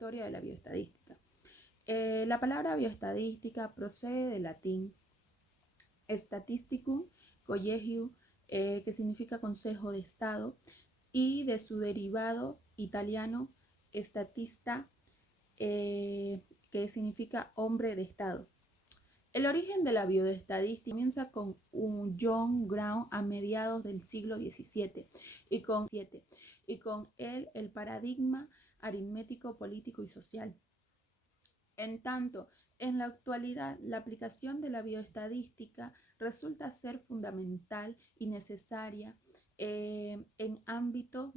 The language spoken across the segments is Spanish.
historia de la bioestadística. La palabra bioestadística procede del latín statisticum collegium, que significa consejo de estado, y de su derivado italiano statista, que significa hombre de estado. El origen de la bioestadística comienza con un John Brown a mediados del siglo XVII y con él el paradigma aritmético, político y social. En tanto, en la actualidad, la aplicación de la bioestadística resulta ser fundamental y necesaria en ámbitos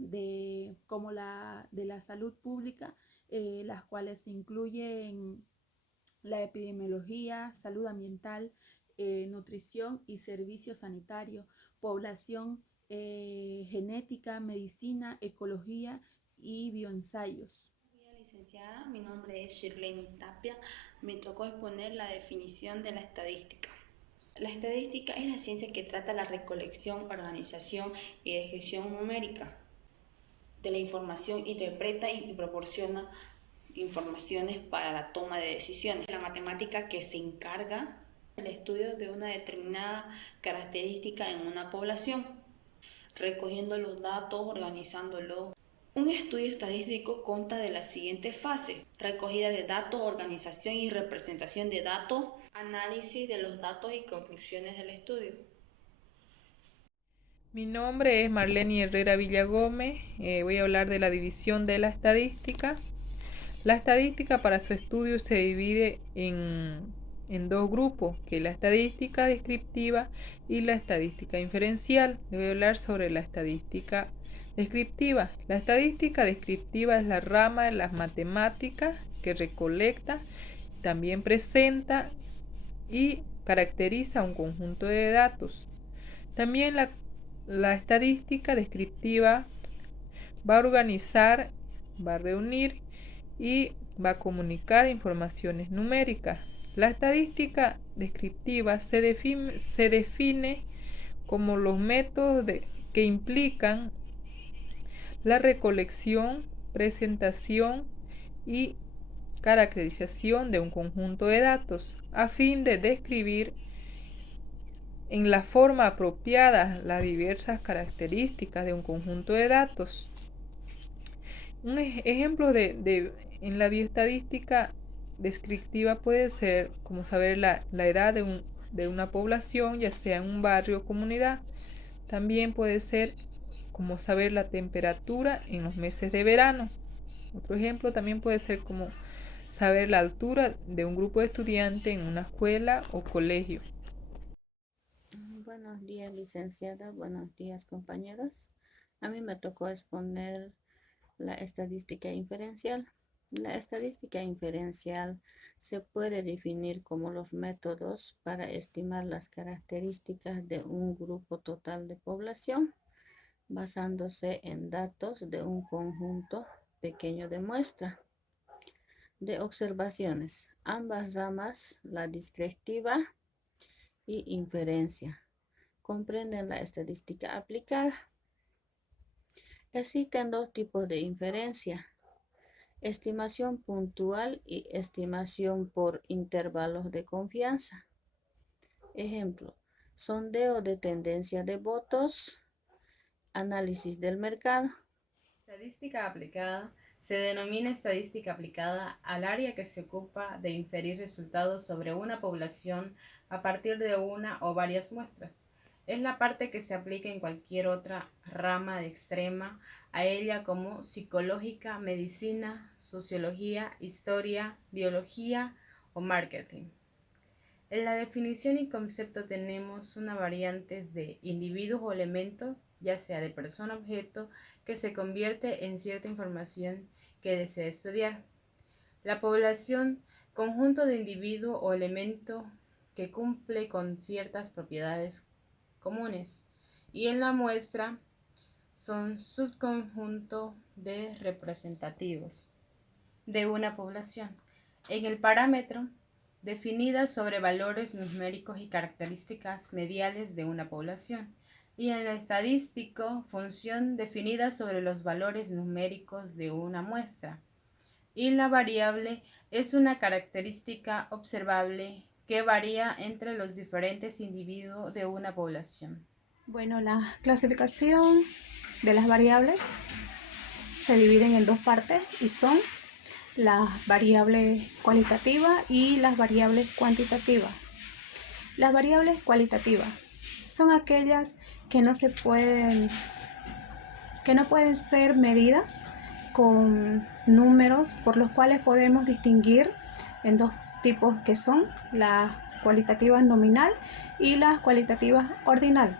como de la salud pública, las cuales incluyen la epidemiología, salud ambiental, nutrición y servicios sanitarios, población, genética, medicina, ecología y bioensayos. Licenciada, mi nombre es Shirley Tapia. Me tocó exponer la definición de la estadística. La estadística es la ciencia que trata la recolección, organización y descripción numérica de la información, interpreta y proporciona informaciones para la toma de decisiones. La matemática que se encarga del estudio de una determinada característica en una población, recogiendo los datos, organizándolos. Un estudio estadístico consta de las siguientes fases: recogida de datos, organización y representación de datos, análisis de los datos y conclusiones del estudio. Mi nombre es Marlene Herrera Villagómez. Voy a hablar de la división de la estadística. La estadística, para su estudio, se divide en dos grupos, que es la estadística descriptiva y la estadística inferencial. Le voy a hablar sobre la estadística descriptiva. La estadística descriptiva es la rama de las matemáticas que recolecta, también presenta y caracteriza un conjunto de datos. También la estadística descriptiva va a organizar, va a reunir y va a comunicar informaciones numéricas. La estadística descriptiva se define como los métodos que implican la recolección, presentación y caracterización de un conjunto de datos a fin de describir en la forma apropiada las diversas características de un conjunto de datos. Un ejemplo en la bioestadística descriptiva puede ser como saber la edad de una población, ya sea en un barrio o comunidad. También puede ser como saber la temperatura en los meses de verano. Otro ejemplo también puede ser como saber la altura de un grupo de estudiantes en una escuela o colegio. Buenos días, licenciada. Buenos días, compañeros. A mí me tocó exponer la estadística inferencial. La estadística inferencial se puede definir como los métodos para estimar las características de un grupo total de población, basándose en datos de un conjunto pequeño de muestra de observaciones. Ambas ramas, la descriptiva y inferencia, comprenden la estadística aplicada. Existen dos tipos de inferencia: estimación puntual y estimación por intervalos de confianza. Ejemplo: sondeo de tendencia de votos, análisis del mercado. Estadística aplicada se denomina estadística aplicada al área que se ocupa de inferir resultados sobre una población a partir de una o varias muestras. Es la parte que se aplica en cualquier otra rama de extrema a ella, como psicológica, medicina, sociología, historia, biología o marketing. En la definición y concepto tenemos una variantes de individuos o elementos, ya sea de persona objeto, que se convierte en cierta información que desea estudiar. La población, conjunto de individuo o elemento que cumple con ciertas propiedades comunes. Y en la muestra son subconjunto de representativos de una población. En el parámetro, definidas sobre valores numéricos y características mediales de una población, y en lo estadístico, función definida sobre los valores numéricos de una muestra. Y la variable es una característica observable que varía entre los diferentes individuos de una población. Bueno, la clasificación de las variables se dividen en dos partes y son las variables cualitativas y las variables cuantitativas. Las variables cualitativas son aquellas que no pueden ser medidas con números, por los cuales podemos distinguir en dos tipos que son las cualitativas nominal y las cualitativas ordinal.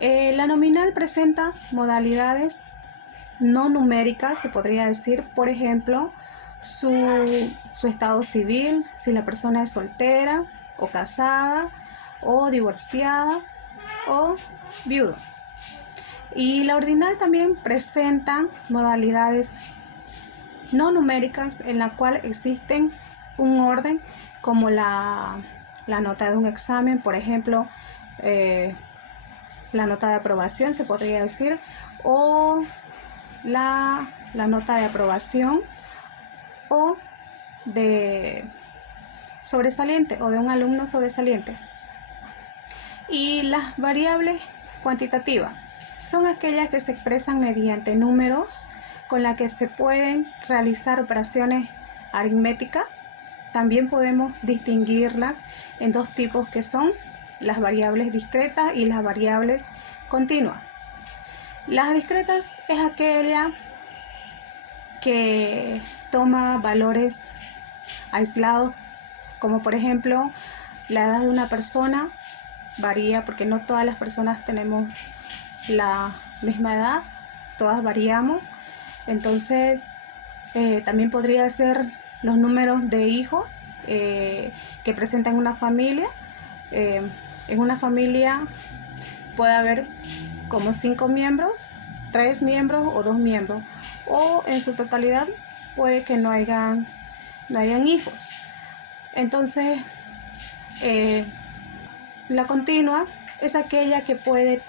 La nominal presenta modalidades no numéricas, se podría decir, por ejemplo, su estado civil, si la persona es soltera o casada o divorciada o viudo. Y la ordinal también presenta modalidades no numéricas en la cual existen un orden, como la nota de un examen, por ejemplo, la nota de aprobación se podría decir, o la nota de aprobación o de sobresaliente o de un alumno sobresaliente. Y las variables cuantitativas son aquellas que se expresan mediante números, con las que se pueden realizar operaciones aritméticas. También podemos distinguirlas en dos tipos, que son las variables discretas y las variables continuas. Las discretas es aquella que toma valores aislados, como por ejemplo la edad de una persona varía, porque no todas las personas tenemos la misma edad, todas variamos. Entonces también podría ser los números de hijos que presentan una familia. En una familia puede haber como 5 miembros, 3 miembros o 2 miembros, o en su totalidad puede que no hayan hijos. Entonces la continua es aquella que puede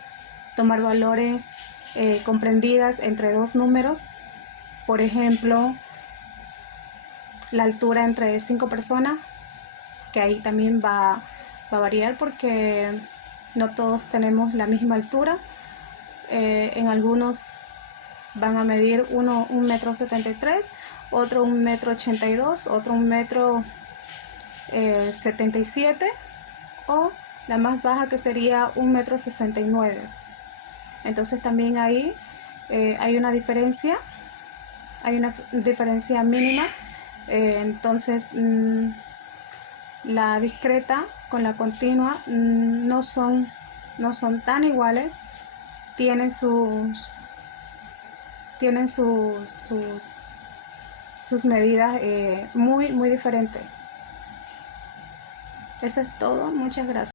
tomar valores comprendidas entre dos números, por ejemplo la altura entre 5 personas, que ahí también va a variar porque no todos tenemos la misma altura. En algunos van a medir uno 1,73 m, otro 1,82 m, otro 1,77 m, o la más baja que sería 1,69 m. Entonces también ahí hay una diferencia mínima. Entonces la discreta con la continua no son tan iguales, tienen sus medidas muy diferentes. Eso es todo, muchas gracias.